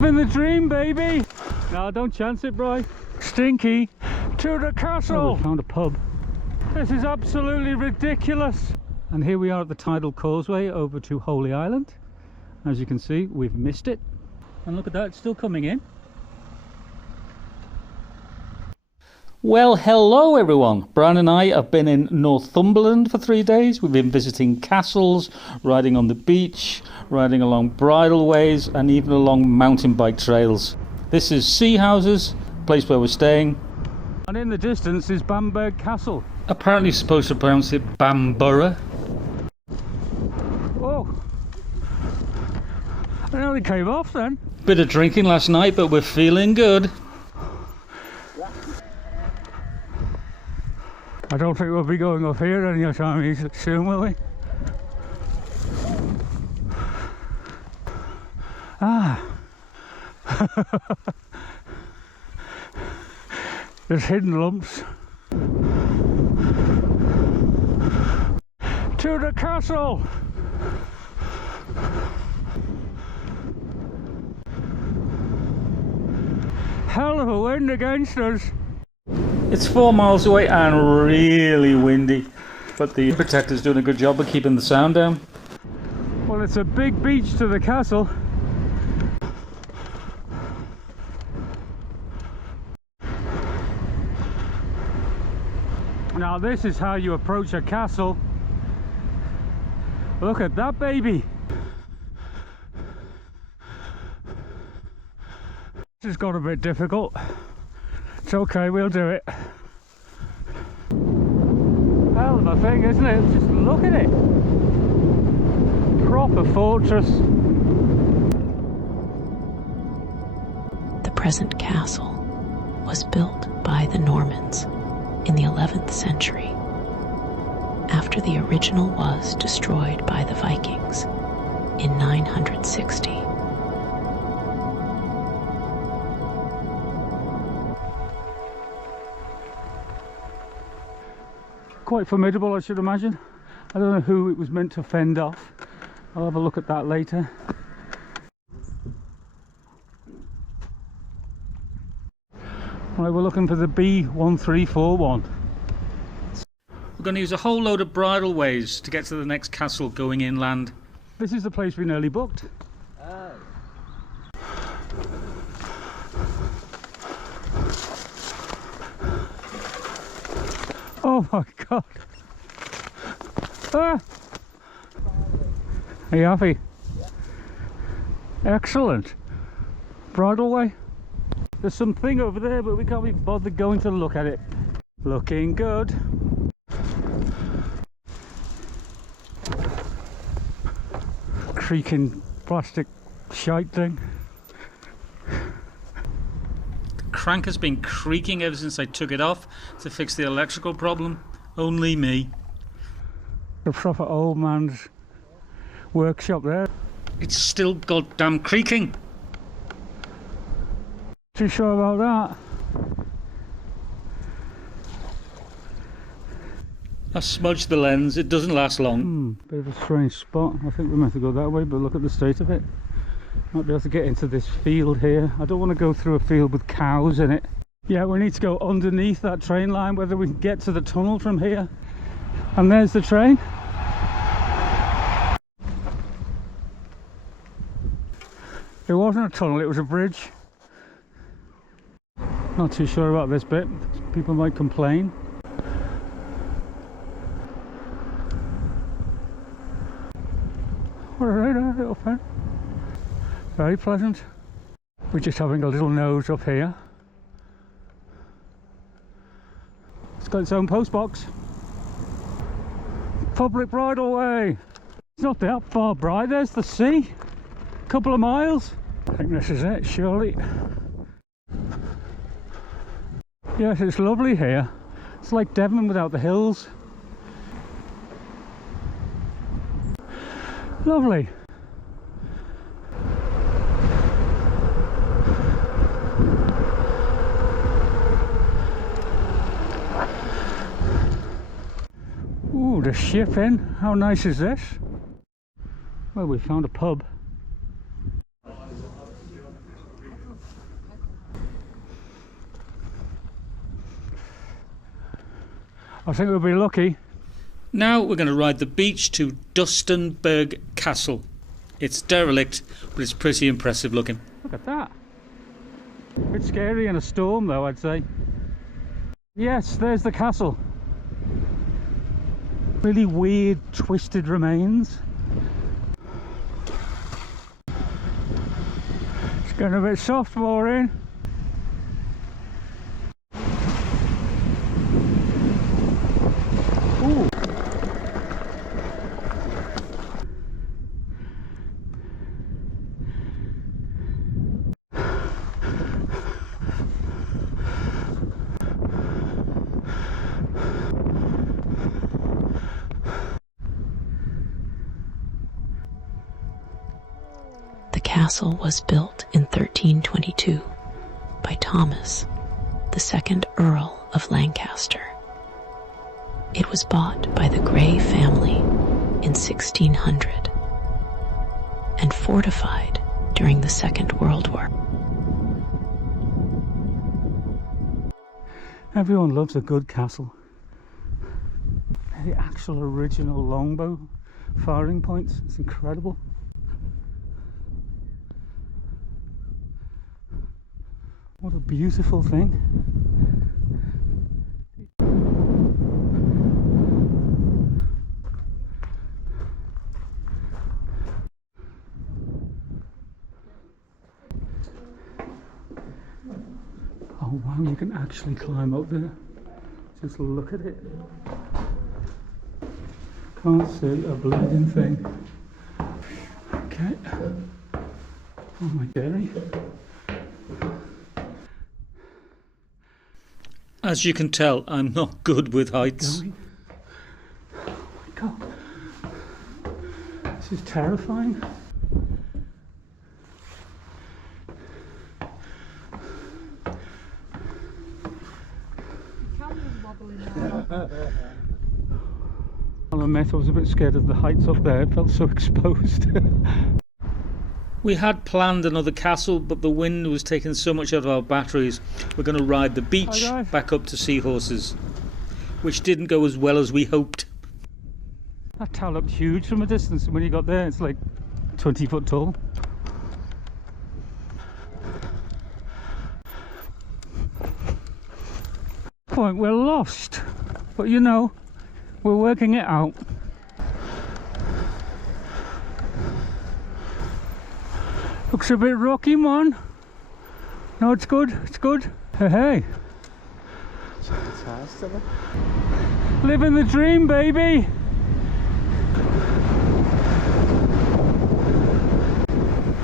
In the dream, baby. No, don't chance it, bro. Stinky to the castle. Oh, we found a pub. This is absolutely ridiculous. And here we are at the tidal causeway over to Holy Island. As you can see, we've missed it. And look at that, it's still coming in. Well, hello everyone. Brian and I have been in Northumberland for 3 days. We've been visiting castles, riding on the beach, riding along bridleways and even along mountain bike trails. This is Seahouses, place where we're staying. And in the distance is Bamburgh Castle. Apparently supposed to pronounce it Bamburgh. Oh, I nearly came off then. Bit of drinking last night, but we're feeling good. I don't think we'll be going up here anytime soon, will we? Ah. There's hidden lumps. To the castle! Hell of a wind against us. It's 4 miles away and really windy, but the protector's doing a good job of keeping the sound down. Well, it's a big beach to the castle. Now this is how you approach a castle. Look at that baby. This has got a bit difficult. It's okay, we'll do it. Hell of a thing, isn't it? Just look at it. Proper fortress. The present castle was built by the Normans in the 11th century, after the original was destroyed by the Vikings in 960. Quite formidable, I should imagine. I don't know who it was meant to fend off. I'll have a look at that later. Right, we're looking for the B1341. We're going to use a whole load of bridleways to get to the next castle going inland. This is the place we nearly booked. Oh my god. Ah. Are you happy? Yeah. Excellent. Bridleway. There's something over there, but we can't be bothered going to look at it. Looking good. Creaking plastic shite thing. Crank has been creaking ever since I took it off to fix the electrical problem. Only me. The proper old man's workshop there. It's still goddamn creaking. Too sure about that? I smudged the lens, it doesn't last long. Bit of a strange spot. I think we meant to go that way, but look at the state of it. Might be able to get into this field here. I don't want to go through a field with cows in it. Yeah, we need to go underneath that train line, whether we can get to the tunnel from here. And there's the train. It wasn't a tunnel, it was a bridge. Not too sure about this bit. People might complain. Alright, little pen. Very pleasant. We're just having a little nose up here. It's got its own post box. Public bridleway. It's not that far, Bright. There's the sea. A couple of miles. I think this is it, surely. Yes, it's lovely here. It's like Devon without the hills. Lovely. Ooh, the ship in. How nice is this? Well, we found a pub. I think we'll be lucky. Now we're going to ride the beach to Dunstanburgh Castle. It's derelict, but it's pretty impressive looking. Look at that. A bit scary in a storm though, I'd say. Yes, there's the castle. Really weird, twisted remains. It's getting a bit soft, Maureen. Ooh. The castle was built in 1322 by Thomas, the second Earl of Lancaster. It was bought by the Grey family in 1600 and fortified during the Second World War. Everyone loves a good castle. The actual original longbow firing points, it's incredible. What a beautiful thing. Oh wow, you can actually climb up there. Just look at it. Can't see a bleeding thing. Okay. Oh my Jerry. As you can tell, I'm not good with heights. Oh my god. This is terrifying. I'll admit I was a bit scared of the heights up there, it felt so exposed. We had planned another castle, but the wind was taking so much out of our batteries. We're going to ride the beach back up to Seahouses, which didn't go as well as we hoped. That tower looked huge from a distance, and when you got there it's like 20 foot tall. Point, we're lost, but you know, we're working it out. Looks a bit rocky, man. No, it's good, it's good. Hey, hey. Living the dream, baby.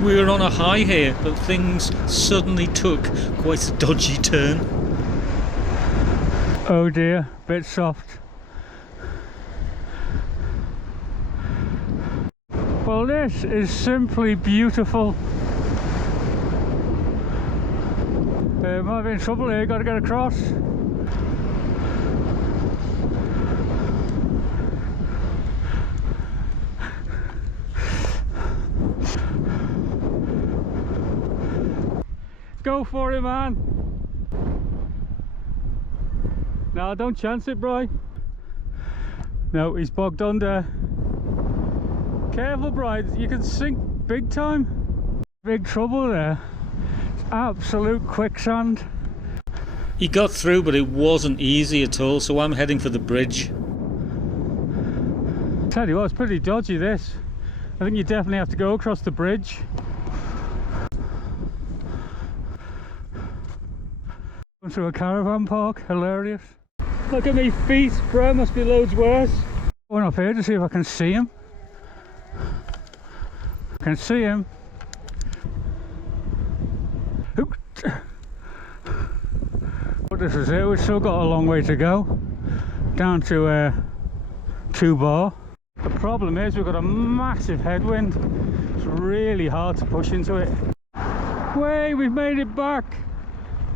We were on a high here, but things suddenly took quite a dodgy turn. Oh dear, bit soft. Well, this is simply beautiful. Might be in trouble here, gotta get across. Go for it, man. No, don't chance it, bro. No, he's bogged under. Careful, bride, you can sink big time. Big trouble there. It's absolute quicksand. He got through, but it wasn't easy at all, so I'm heading for the bridge. Tell you what, it's pretty dodgy this. I think you definitely have to go across the bridge. Going through a caravan park, hilarious. Look at me feet, bro, must be loads worse. Going up here to see if I can see him. I can see him. But this is it, we've still got a long way to go. Down to 2 bar. The problem is we've got a massive headwind. It's really hard to push into it. Way, we've made it back.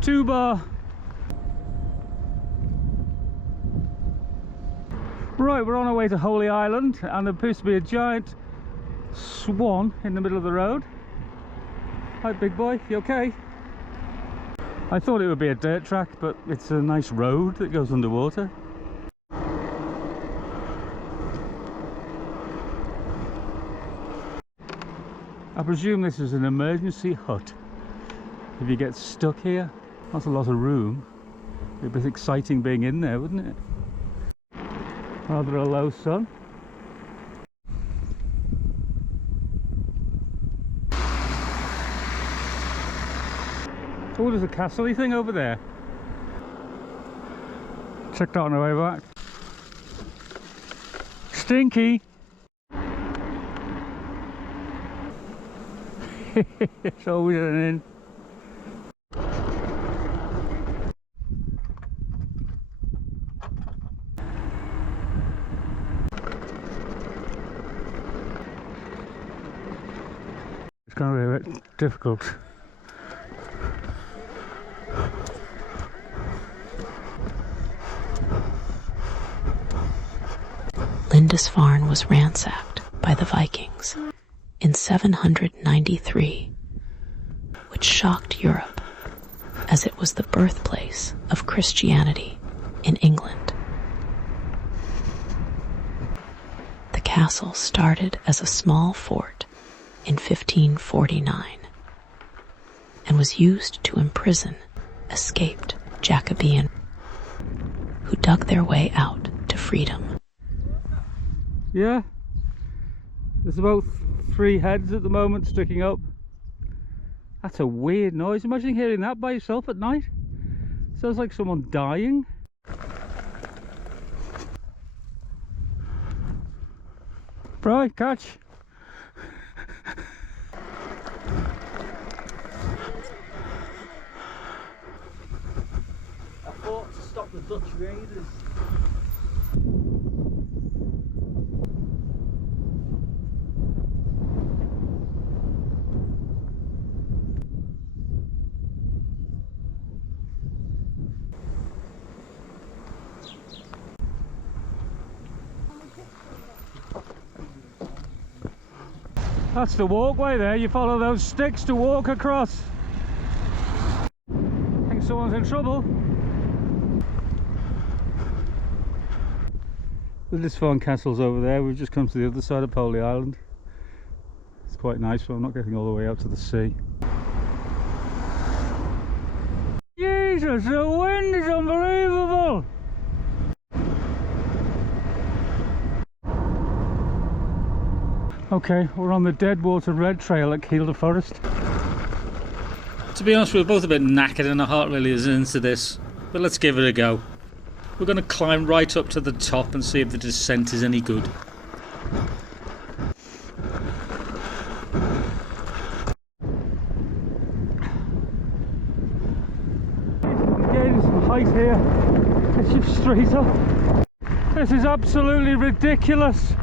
2 bar. Right, we're on our way to Holy Island, and there appears to be a giant swan in the middle of the road. Hi, big boy, you okay? I thought it would be a dirt track, but it's a nice road that goes underwater. I presume this is an emergency hut. If you get stuck here, that's a lot of room. It'd be exciting being in there, wouldn't it? Rather a low sun. Oh, there's a castle-y thing over there. Check that on the way back. Stinky! It's always an inn. It's going to be a bit difficult. Lindisfarne was ransacked by the Vikings in 793, which shocked Europe, as it was the birthplace of Christianity in England. The castle started as a small fort in 1549 and was used to imprison escaped Jacobean who dug their way out to freedom. Yeah, there's about 3 heads at the moment sticking up. That's a weird noise. Imagine hearing that by yourself at night. Sounds like someone dying. Right, catch. I fought to stop the Dutch raiders. That's the walkway there. You follow those sticks to walk across. I think someone's in trouble. The Lindisfarne Castle's over there. We've just come to the other side of Poley Island. It's quite nice, but I'm not getting all the way out to the sea. Jesus, the wind is unbelievable! Okay, we're on the Deadwater Red Trail at Kielder Forest. To be honest, we're both a bit knackered and our heart really isn't into this, but let's give it a go. We're going to climb right up to the top and see if the descent is any good. Getting some height here. Let's shift straight up. This is absolutely ridiculous.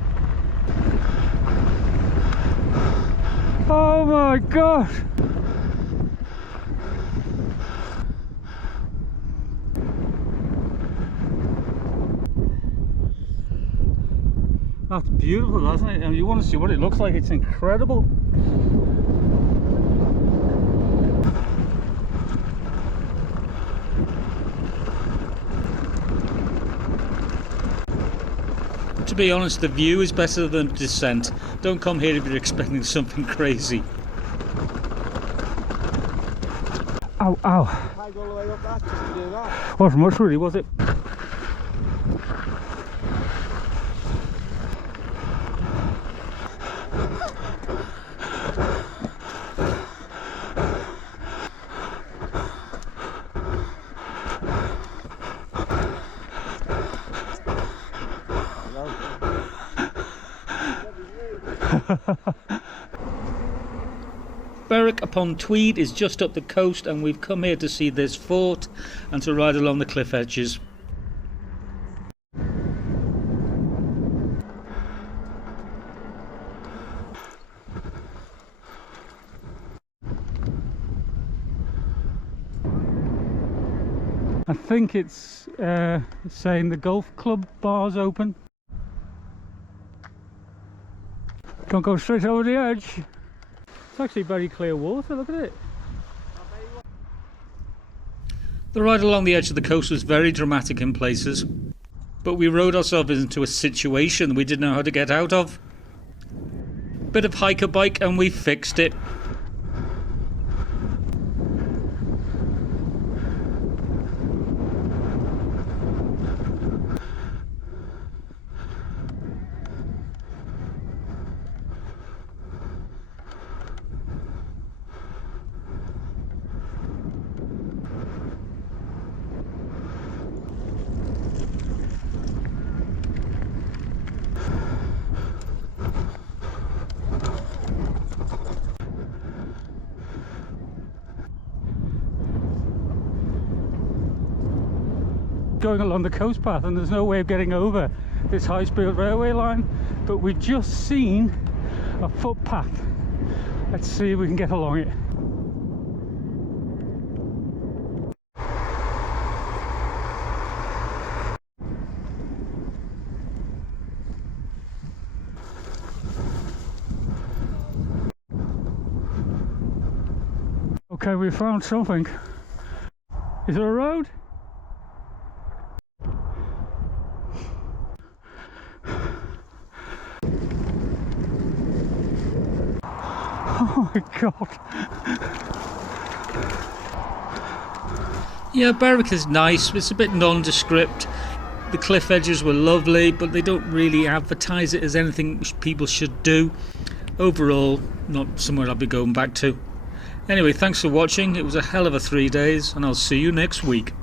Oh my god! That's beautiful, isn't it? And you want to see what it looks like, it's incredible. To be honest, the view is better than the descent. Don't come here if you're expecting something crazy. Ow, ow. I go all the way up that just to do that. Wasn't much really, was it? Berwick upon Tweed is just up the coast, and we've come here to see this fort and to ride along the cliff edges. I think it's saying the golf club bar's open. Don't go straight over the edge. It's actually very clear water, look at it. The ride along the edge of the coast was very dramatic in places, but we rode ourselves into a situation we didn't know how to get out of. bit of hiker bike and we fixed it. Going along the coast path, and there's no way of getting over this high-speed railway line, but we've just seen a footpath. Let's see if we can get along it. Okay, we found something. Is there a road? Oh my god. Yeah, Bamburgh is nice. It's a bit nondescript. The cliff edges were lovely, but they don't really advertise it as anything people should do. Overall, not somewhere I'll be going back to. Anyway, thanks for watching. It was a hell of a 3 days, and I'll see you next week.